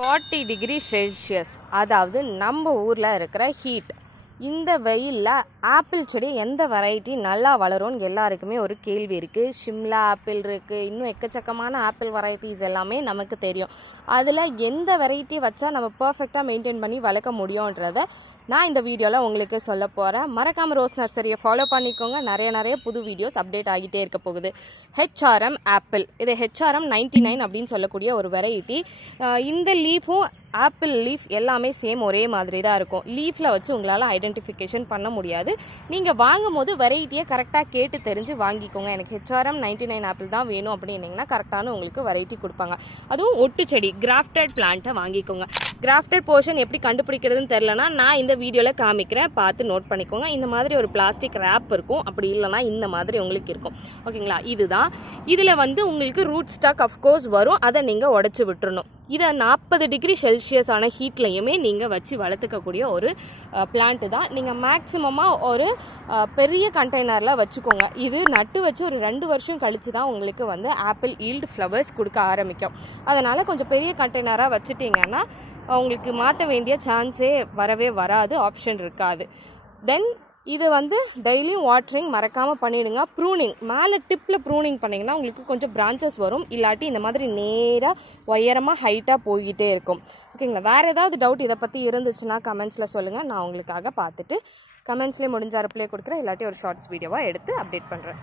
40 degree Celsius, அதாவது நம்ம ஊரில் இருக்கிற ஹீட். இந்த வெயிலில் ஆப்பிள் செடி எந்த வெரைட்டி நல்லா வளரும்னு எல்லாருக்குமே ஒரு கேள்வி இருக்குது. ஷிம்லா ஆப்பிள் இருக்குது, இன்னும் எக்கச்சக்கமான ஆப்பிள் வெரைட்டிஸ் எல்லாமே நமக்கு தெரியும். அதில் எந்த வெரைட்டி வச்சா நம்ம பர்ஃபெக்டாக மெயின்டைன் பண்ணி வளர்க்க முடியுன்றதை நான் இந்த வீடியோவில் உங்களுக்கு சொல்ல போகிறேன். மறக்காமல் ரோஸ் நர்சரியை ஃபாலோ பண்ணிக்கோங்க. நிறைய புது வீடியோஸ் அப்டேட் ஆகிட்டே இருக்க போகுது. ஹெச்ஆர்எம் ஆப்பிள், இது ஹெச்ஆர்எம் 99 அப்படின்னு சொல்லக்கூடிய ஒரு வெரைட்டி. இந்த லீஃபும் ஆப்பிள் லீஃப் எல்லாமே சேம் ஒரே மாதிரி தான் இருக்கும். லீஃபில் வச்சு உங்களால் ஐடென்டிஃபிகேஷன் பண்ண முடியாது. நீங்கள் வாங்கும் போது வெரைட்டியை கரெக்டாக கேட்டு தெரிஞ்சு வாங்கிக்கோங்க. எனக்கு ஹெச்ஆர்எம் 99 ஆப்பிள் தான் வேணும் அப்படின்னீங்கன்னா கரெக்டான உங்களுக்கு வெரைட்டி கொடுப்பாங்க. அதுவும் ஒட்டு செடி கிராஃப்டட் பிளான்ட்டை வாங்கிக்கோங்க. கிராஃப்டட் போர்ஷன் எப்படி கண்டுபிடிக்கிறதுன்னு தெரிலனா நான் இந்த வீடியோவில் காமிக்கிறேன், பார்த்து நோட் பண்ணிக்கோங்க. இந்த மாதிரி ஒரு பிளாஸ்டிக் ரேப் இருக்கும், அப்படி இல்லைனா இந்த மாதிரி உங்களுக்கு இருக்கும். ஓகேங்களா? இதுதான். இதில் உங்களுக்கு ரூட் ஸ்டாக் அஃப்கோர்ஸ் வரும், அதை நீங்கள் உடச்சி விட்டுறணும். இதை 40 டிகிரி செல்சியஸான ஹீட்லையுமே நீங்கள் வச்சு வளர்த்துக்கக்கூடிய ஒரு பிளான்ட்டு தான். நீங்கள் மேக்ஸிமமாக ஒரு பெரிய கண்டெய்னரில் வச்சுக்கோங்க. இது நட்டு வச்சு ஒரு 2 வருஷம் கழித்து தான் உங்களுக்கு ஆப்பிள் ஈல்டு ஃப்ளவர்ஸ் கொடுக்க ஆரம்பிக்கும். அதனால் கொஞ்சம் பெரிய கண்டெய்னராக வச்சுட்டிங்கன்னா உங்களுக்கு மாற்ற வேண்டிய சான்ஸே வரவே வராது, ஆப்ஷன் இருக்காது. தென் இது டெய்லியும் வாட்டரிங் மறக்காமல் பண்ணிவிடுங்க. ப்ரூனிங் மேலே டிப்பில் ப்ரூனிங் பண்ணிங்கன்னா உங்களுக்கு கொஞ்சம் பிரான்ச்சஸ் வரும், இல்லாட்டி இந்த மாதிரி நேராக உயரமாக ஹைட்டாக போய்கிட்டே இருக்கும். ஓகேங்களா? வேறு ஏதாவது டவுட் இதை பற்றி இருந்துச்சுன்னா கமெண்ட்ஸில் சொல்லுங்கள். நான் உங்களுக்காக பார்த்துட்டு கமெண்ட்ஸ்லேயே முடிஞ்ச ரிப்ளை கொடுக்குறேன், இல்லாட்டி ஒரு ஷார்ட்ஸ் வீடியோவாக எடுத்து அப்டேட் பண்ணுறேன்.